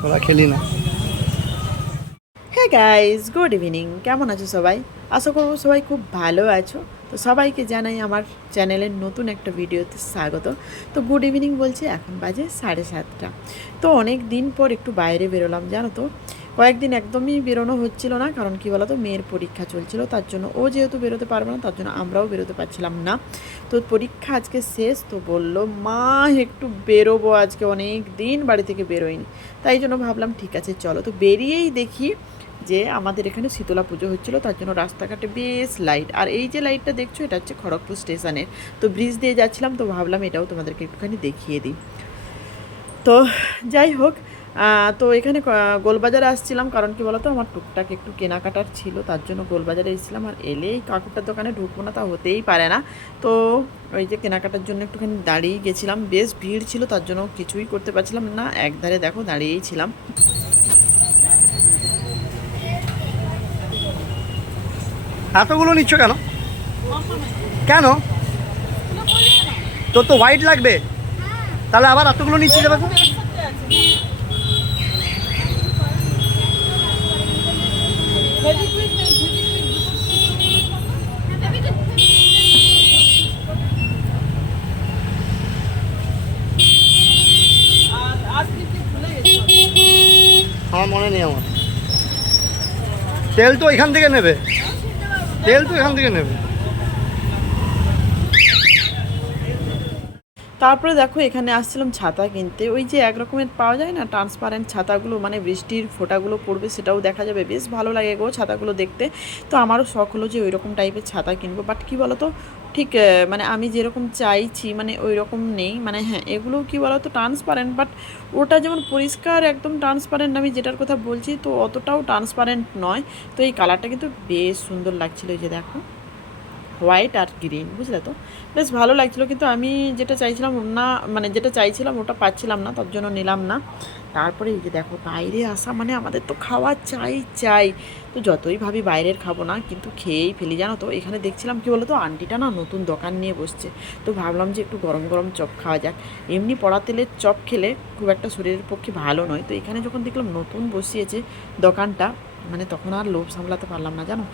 তোরা খেলি না। হ্যাঁ গাইজ গুড ইভিনিং কেমন আছো সবাই? আশা করব সবাই খুব ভালো আছো। তো সবাইকে জানাই আমার চ্যানেলের নতুন একটা ভিডিওতে স্বাগত। তো গুড ইভিনিং বলছি, এখন বাজে সাড়ে সাতটা। তো অনেক দিন পর একটু বাইরে বেরোলাম, জানো তো? কয়েকদিন একদমই বেরোনো হচ্ছিল না, কারণ কি বলতো, মেয়ের পরীক্ষা চলছিল, তার জন্য ও যেহেতু বেরোতে পারবে না, তার জন্য আমরাও বেরোতে পারছিলাম না। তো পরীক্ষা আজকে শেষ, তো বলল, মা, একটু বেরোবো আজকে অনেক দিন, বাড়ি থেকে বেরোয়নি তাই জন্য ভাবলাম, ঠিক আছে, চলো। তো বেরিয়েই দেখি যে আমাদের এখানে শীতলা পুজো হচ্ছিল, তার জন্য রাস্তাঘাটে বেশ লাইট আর এই যে লাইটটা দেখছ, এটা হচ্ছে খড়গপুর স্টেশনের তো ব্রিজ দিয়ে যাচ্ছিলাম, তো ভাবলাম এটাও তোমাদেরকে একটুখানি দেখিয়ে দিই। তো যাই হোক তো এখানে গোলবাজারে আসছিলাম কারণ কি বলতো, আমার টুকটাক একটু কেনাকাটার ছিল, তার জন্য গোলবাজারে এসেছিলাম আর এলেই কাকুরটার দোকানে ঢুকবো না, তা হতেই পারে না। তো ওই যে কেনাকাটার জন্য একটুখানি দাঁড়িয়ে গেছিলাম, বেশ ভিড় ছিল, তার জন্য কিছুই করতে পারছিলাম না একধারে দেখো দাঁড়িয়েই ছিলাম। এতগুলো নিচ্ছ কেন? কেন? তোর তো হোয়াইট লাগবে। তাহলে আবার এতগুলো নিচ্ছে যাবে আমার মনে নেই আমার। তেল তো এখান থেকে নেবে। তেল তো এখান থেকে নেবে। তারপরে দেখো, এখানে আসছিলাম ছাতা কিনতে। ওই যে এক রকমের পাওয়া যায় না ট্রান্সপারেন্ট ছাতাগুলো মানে বৃষ্টির ফোঁটাগুলো পড়বে, সেটাও দেখা যাবে। বেশ ভালো লাগে গো ছাতাগুলো দেখতে। তো আমারও শখ হলো যে ওই রকম টাইপের ছাতা কিনবো। বাট কী বলো তো ঠিক মানে আমি যেরকম চাইছি মানে ওই রকম নেই। মানে হ্যাঁ এগুলো কি বলো তো ট্রান্সপারেন্ট বাট ওটা যেমন পরিষ্কার, একদম ট্রান্সপারেন্ট আমি যেটার কথা বলছি, তো অতটাও ট্রান্সপারেন্ট নয়। তো এই কালারটা কিন্তু বেশ সুন্দর লাগছিল, এই যে দেখো। হোয়াইট আর গ্রিন, বুঝলে তো? বেশ ভালো লাগছিল, কিন্তু আমি যেটা চাইছিলাম না মানে যেটা চাইছিলাম ওটা পাচ্ছিলাম না, তার জন্য নিলাম না। তারপরে এই যে দেখো, বাইরে আসা মানে আমাদের তো খাওয়া চাই চাই। তো যতই ভাবি বাইরের খাব না, কিন্তু খেয়েই ফেলি, জানো তো? এখানে দেখছিলাম কি বলো তো আন্টিটা না নতুন দোকান নিয়ে বসছে। তো ভাবলাম যে একটু গরম গরম চপ খাওয়া যাক। এমনি পড়া তেলের চপ খেলে খুব একটা শরীরের পক্ষে ভালো নয়। তো এখানে যখন দেখলাম নতুন বসিয়েছে দোকানটা মানে তখন আর লোভ সামলাতে পারলাম না, জানো?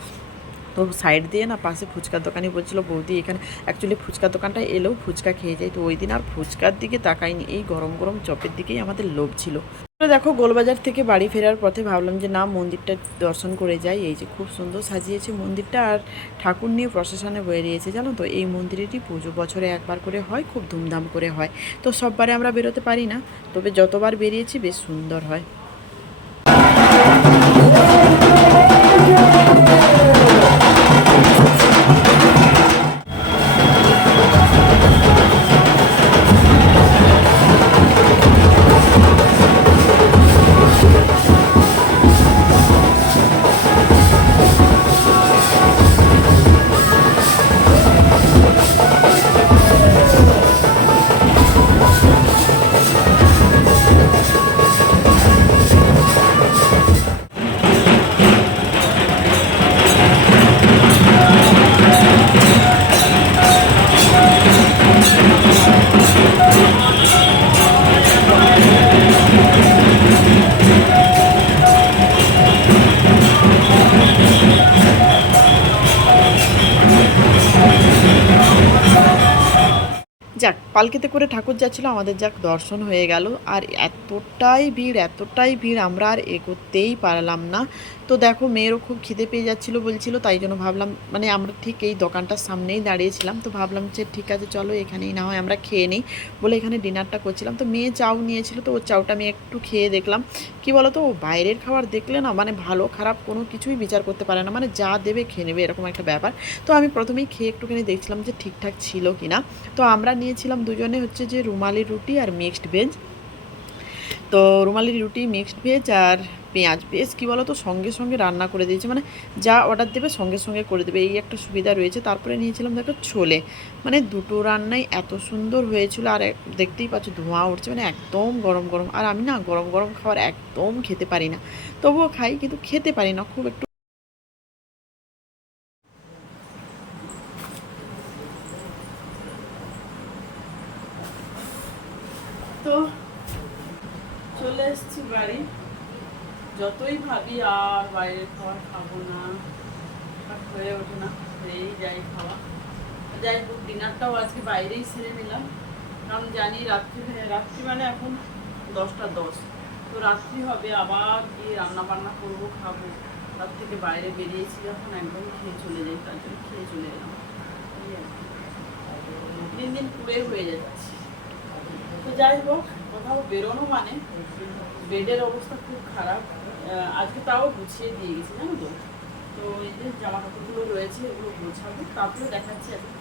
তো সাইড দিয়ে না পাশে ফুচকার দোকানে বলছিল, বৌদি, এখানে অ্যাকচুয়ালি ফুচকার দোকানটা এলেও ফুচকা খেয়ে যায় তো ওই দিন আর ফুচকার দিকে তাকাইনি এই গরম গরম চপের দিকেই আমাদের লোভ ছিল। তো দেখো, গোলবাজার থেকে বাড়ি ফেরার পথে ভাবলাম যে, না, মন্দিরটা দর্শন করে যাই। এই যে খুব সুন্দর সাজিয়েছে মন্দিরটা আর ঠাকুর নিয়ে প্রশাসনে বেরিয়েছে জানো তো? এই মন্দিরেরই পুজো বছরে একবার করে হয়, খুব ধুমধাম করে হয়। তো সববারে আমরা বেরোতে পারি না, তবে যতবার বেরিয়েছি বেশ সুন্দর হয়। পালকিতে করে ঠাকুর যাচ্ছিল, আমাদের যাক দর্শন হয়ে গেল। আর এতটাই ভিড় এতটাই ভিড় আমরা আর এগোতেই পারলাম না। তো দেখো, মেয়েরও খুব খিদে পেয়ে যাচ্ছিল বলছিল, তাই জন্য ভাবলাম মানে আমরা ঠিক এই দোকানটার সামনেই দাঁড়িয়েছিলাম। তো ভাবলাম যে ঠিক আছে, চলো এখানেই না হয় আমরা খেয়ে নিই বলে এখানে ডিনারটা করছিলাম। তো মেয়ে চাউ নিয়েছিল, তো ওর চাউটা আমি একটু খেয়ে দেখলাম। কি বলো তো বাইরের খাবার দেখলে না মানে ভালো, খারাপ কোনো কিছুই বিচার করতে পারে না। মানে যা দেবে খেয়ে নেবে, এরকম একটা ব্যাপার। তো আমি প্রথমেই খেয়ে একটুখানি দেখছিলাম যে ঠিকঠাক ছিল কি না তো আমরা নিয়েছিলাম দুজনে হচ্ছে যে রুমালি রুটি আর মিক্সড ভেজ তো রুমালি রুটি মিক্সড ভেজ আর পেঁয়াজ। বেশ, কী বলো তো সঙ্গে সঙ্গে রান্না করে দিয়েছে। মানে যা অর্ডার দেবে সঙ্গে সঙ্গে করে দেবে। এই একটা সুবিধা রয়েছে। তারপরে নিয়েছিলাম দেখো ছোলে। মানে দুটো রান্নাই এত সুন্দর হয়েছিল। আর দেখতেই পাচ্ছ ধোঁয়া উঠছে। মানে একদম গরম গরম। আর আমি না গরম গরম খাবার একদম খেতে পারি না। তবুও খাই, কিন্তু খেতে পারি না। খুব একটু তো চলে এসেছি বাড়ি। যতই ভাবি আর বাইরের খাবার খাব না হয়ে ওঠে না হয়েই যাই খাওয়া। যাই হোক ডিনারটাও আজকে বাইরেই সেরে নিলাম। কারণ জানি রাত্রি রাত্রি মানে এখন দশটা দশ। তো রাত্রি হবে, আবার গিয়ে রান্না বান্না করব, খাব। তার থেকে বাইরে বেরিয়েছি যখন, একদম খেয়ে চলে যাই, তার জন্য খেয়ে চলে এলাম। এই। দিন দিন পুড়ে হয়ে যাচ্ছে। তো যাই হোক, কোথাও বেরোনো মানে বেডের অবস্থা খুব খারাপ। আজকে তাও গুছিয়ে দিয়ে গেছি, জানো তো? তো এই যে জামা কাপড়গুলো রয়েছে, এগুলো গোছাবো। তারপরে দেখাচ্ছি এখন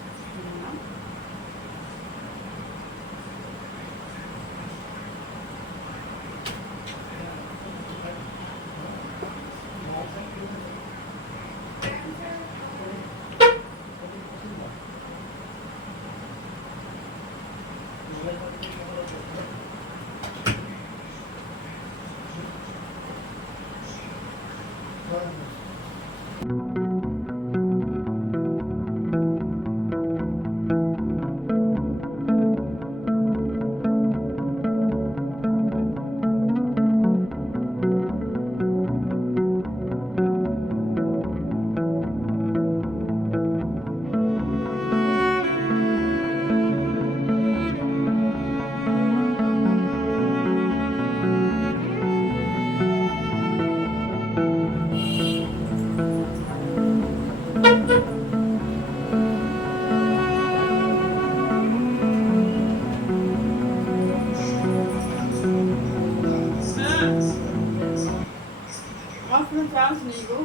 চার্জ নেই গো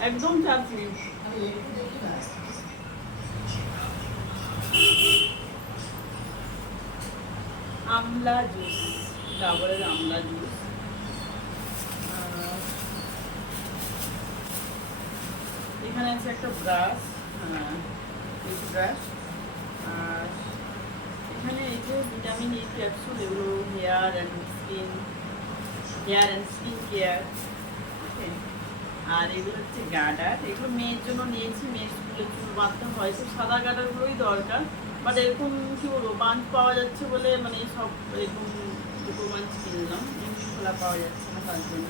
একদম চার্জ নেই আমলা জুস ডাবরের আমলা জুস এখানে আছে একটা ব্রাশ ব্রাশ আর এখানে এই যে ভিটামিন ই ক্যাপসুল এগুলো hair and skin hair and skin care আর এগুলো হচ্ছে গার্ডার এগুলো মেয়ের জন্য নিয়েছি, মেয়ের স্কুলে চুল বাঁধতে হয় তো সাদা গার্ডারগুলোই দরকার। বাট এরকম কি বলব বাঞ্চ পাওয়া যাচ্ছে বলে মানে সব এরকম দুটো বাঞ্চ কিনলাম। এমনি খোলা পাওয়া যাচ্ছে না তার জন্য।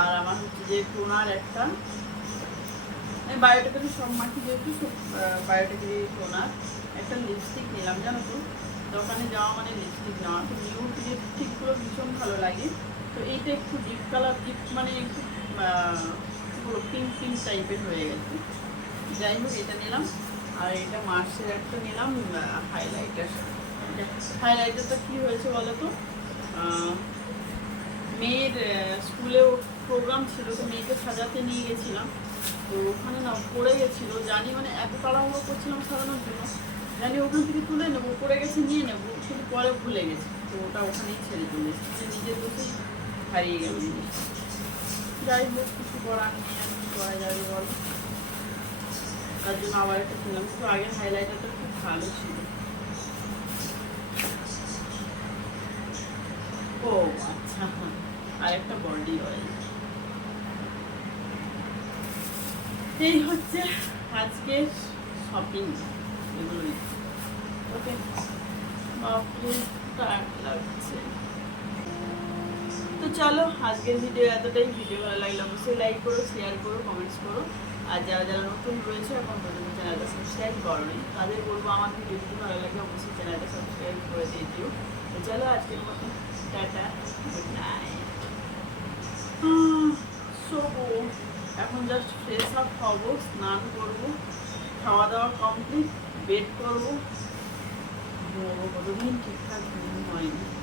আর আমার হচ্ছে যে টোনার একটা। আমি বায়োটেকেরই সব মাটি যেহেতু সব বায়োটেকেরই টোনার। একটা লিপস্টিক নিলাম, জানো তো? দোকানে যাওয়া মানে লিপস্টিক নেওয়া তো নিউড লিপস্টিকগুলো ভীষণ ভালো লাগে। এইটা একটু ডিপ কালার ডিপ মানে একটু পিঙ্ক পিঙ্ক টাইপের হয়ে গেছে। যাই হোক, এটা নিলাম। আর এটা মার্সের একটা নিলাম হাইলাইটার হাইলাইটারটা কী হয়েছে বলো মেয়ের স্কুলেও প্রোগ্রাম ছিল, তো মেয়েকে সাজাতে নিয়ে গেছিলাম। তো ওখানে না পড়ে গেছিল। জানি মানে এত তাড়াহুড়ো করছিলাম সাজানোর জন্য। জানি ওখান থেকে তুলে নেব, পড়ে গেছে, নিয়ে নেব। কিন্তু পরে ভুলে গেছি। তো ওটা ওখানেই ছেড়ে চলে এসেছি। নিজের দোষেই হারিয়ে গেল। যাই হোক, কিছু করার নেই, আর কি করা যাবে বল? তার জন্য আবার একটা কিনলাম কিন্তু আগের হাইলাইটারটা খুব ভালো ছিল। ও আচ্ছা। আর একটা বডি অয়েল এই হচ্ছে আজকের শপিং এগুলোই। ওকে বাপরে টায়ার লাগছে? চলো, আজকের ভিডিও এতটাই। ভিডিও ভালো লাগলে অবশ্যই লাইক করো শেয়ার করো কমেন্টস করো। আর যারা যারা নতুন রয়েছে এখন পর্যন্ত চ্যানেলটা সাবস্ক্রাইব করোনি তাদের বলব আমার ভিডিও যদি ভালো লাগে, অবশ্যই চ্যানেলটা সাবস্ক্রাইব করে দিয়ে দিও। তো চলো, আজকের মতো টাটা গুড নাইট শোবো, এখন জাস্ট ফ্রেশ আপ হব, স্নান করব খাওয়া দাওয়া কমপ্লিট বেড করব। ঘুমোবো কতদিন ঠিকঠাক হয়নি।